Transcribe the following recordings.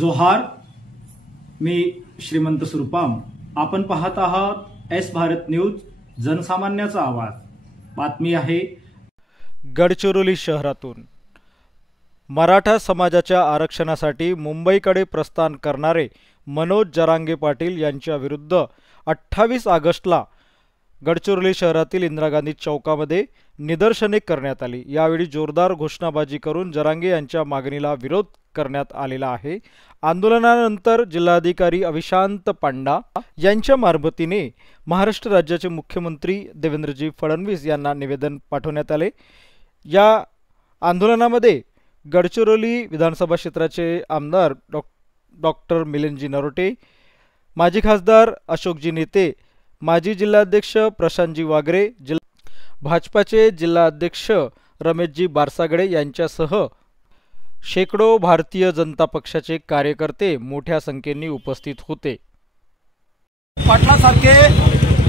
जोहार, मी श्रीमंत सुरपाम। आपण पाहत आहात एस भारत न्यूज, जनसामान्याचा आवाज। बातमी आहे गडचिरोली शहरातून मराठा समाजाच्या आरक्षणासाठी मुंबईकडे प्रस्थान करणारे मनोज जरांगे पाटील यांच्या विरुद्ध 28 ऑगस्टला गडचिरोली शहरातील इंदिरा गांधी चौकामध्ये निदर्शने करण्यात आली। यावेळी जोरदार घोषणाबाजी करून जरांगे यांच्या मागणीला विरोध करण्यात आलेला आहे। आंदोलनानंतर जिल्हाधिकारी अविशांत पांडा यांच्या मार्फतीने महाराष्ट्र राज्याचे मुख्यमंत्री देवेंद्रजी फडणवीस यांना निवेदन पाठवण्यात आले। या आंदोलनामध्ये गडचिरोली विधानसभा क्षेत्राचे आमदार डॉक्टर मिलिंदजी नरोटे, माजी खासदार अशोकजी नेते, माजी जिल्हाध्यक्ष प्रशांतजी वागरे, भाजपाचे जिल्हाध्यक्ष रमेशजी बारसागडे यांच्यासह शेकडो भारतीय जनता पक्षाचे कार्यकर्ते मोठ्या संख्येने उपस्थित होते। पाटलासारखे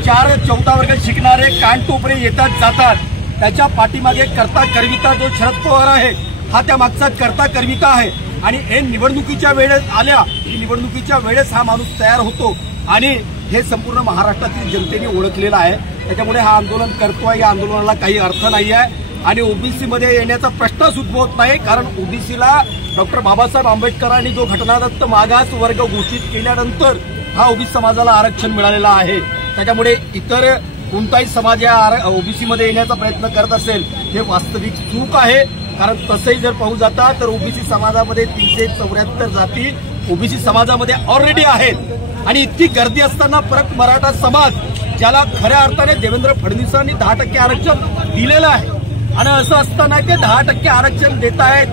14 वर्ग शिकणारे कानटोपरे येतात जातात, त्याच्या पाठीमागे करता करविता जो शरद पवार आहे हा त्या मागचा करता करविता आहे। आणि हे निवडणुकीच्या वेळेस आल्या, ही निवडणुकीच्या वेळेस हा माणूस तयार होतो आणि हे संपूर्ण महाराष्ट्रातील जनतेने ओळखलेलं आहे। त्याच्यामुळे हा आंदोलन करतोय, या आंदोलनाला काही अर्थ नाही आहे आणि ओबीसी मध्ये येण्याचा प्रश्नच उद्भवत नाही, कारण ओबीसीला डॉक्टर बाबासाहेब आंबेडकरांनी जो घटनादत्त मागास वर्ग घोषित केल्यानंतर हा ओबीसी समाजाला आरक्षण मिळालेलं आहे। त्याच्यामुळे इतर कोणताही समाज या ओबीसी मध्ये येण्याचा प्रयत्न करत असेल हे वास्तविक चूक आहे, कारण तसंही जर पाहू जाता तर ओबीसी समाजामध्ये 374 जाती ओबीसी समाजामध्ये ऑलरेडी आहेत आणि इतकी गर्दी असताना परत मराठा समाज ज्याला खऱ्या अर्थाने देवेंद्र फडणवीसांनी 10% आरक्षण दिलेलं आहे आणि असं असताना ते 10% आरक्षण देत आहेत,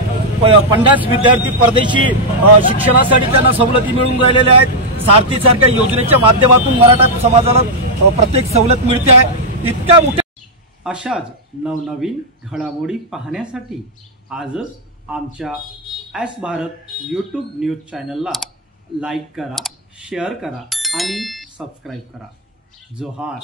50 विद्यार्थी परदेशी शिक्षणासाठी त्यांना सवलती मिळून राहिलेल्या आहेत, सारथीसारख्या योजनेच्या माध्यमातून मराठा समाजाला प्रत्येक सवलत मिळते आहे। इतक्या मोठ्या अशाच नवनवीन घडामोडी पाहण्यासाठी आजच आमच्या एस भारत यूट्यूब न्यूज चॅनलला लाईक करा, शेअर करा आणि सबस्क्राईब करा। जोहार।